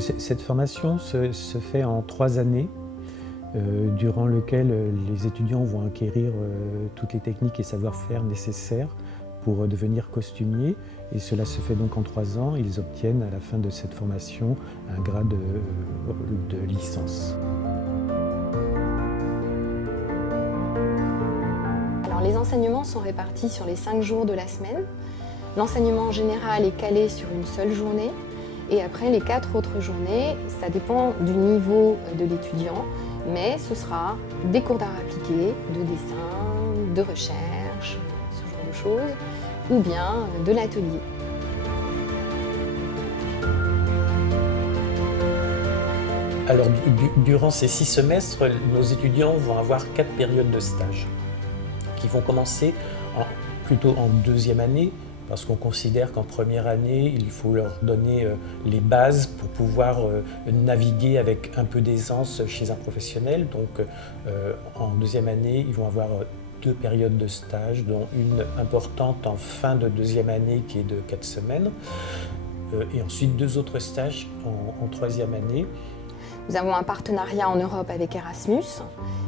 Cette formation se fait en 3 années, durant lesquelles les étudiants vont acquérir toutes les techniques et savoir-faire nécessaires pour devenir costumiers. Et cela se fait donc en 3 ans. Ils obtiennent à la fin de cette formation un grade de licence. Alors, les enseignements sont répartis sur les 5 jours de la semaine. L'enseignement général est calé sur une seule journée. Et après, les 4 autres journées, ça dépend du niveau de l'étudiant, mais ce sera des cours d'art appliqué, de dessin, de recherche, ce genre de choses, ou bien de l'atelier. Alors, durant ces 6 semestres, nos étudiants vont avoir 4 périodes de stage qui vont commencer plutôt en 2e année, parce qu'on considère qu'en première année, il faut leur donner les bases pour pouvoir naviguer avec un peu d'aisance chez un professionnel. Donc en 2e année, ils vont avoir 2 périodes de stage, dont une importante en fin de 2e année qui est de 4 semaines, et ensuite 2 autres stages en 3e année. Nous avons un partenariat en Europe avec Erasmus,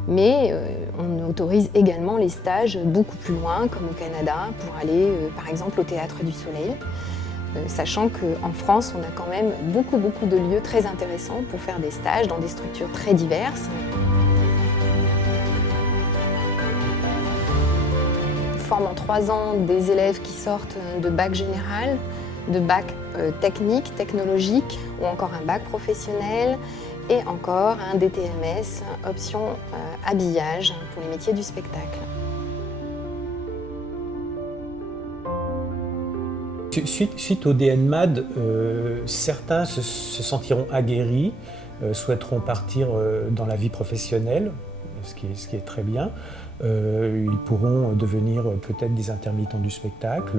mais on autorise également les stages beaucoup plus loin, comme au Canada, pour aller par exemple au Théâtre du Soleil, sachant qu'en France, on a quand même beaucoup de lieux très intéressants pour faire des stages dans des structures très diverses. On forme en 3 ans des élèves qui sortent de bac général, de bac technique, technologique, ou encore un bac professionnel, et encore un DTMS, option habillage pour les métiers du spectacle. Suite au DNMAD, certains se sentiront aguerris, souhaiteront partir dans la vie professionnelle, ce qui est très bien. Ils pourront devenir peut-être des intermittents du spectacle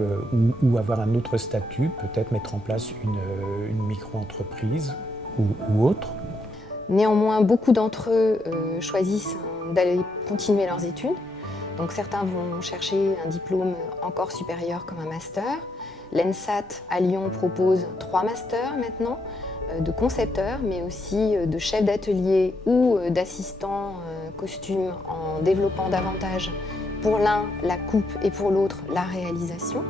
ou avoir un autre statut, peut-être mettre en place une micro-entreprise ou autre. Néanmoins, beaucoup d'entre eux choisissent d'aller continuer leurs études. Donc certains vont chercher un diplôme encore supérieur comme un master. L'ENSAT à Lyon propose 3 masters maintenant, de concepteurs, mais aussi de chefs d'atelier ou d'assistants costumes, en développant davantage pour l'un la coupe et pour l'autre la réalisation.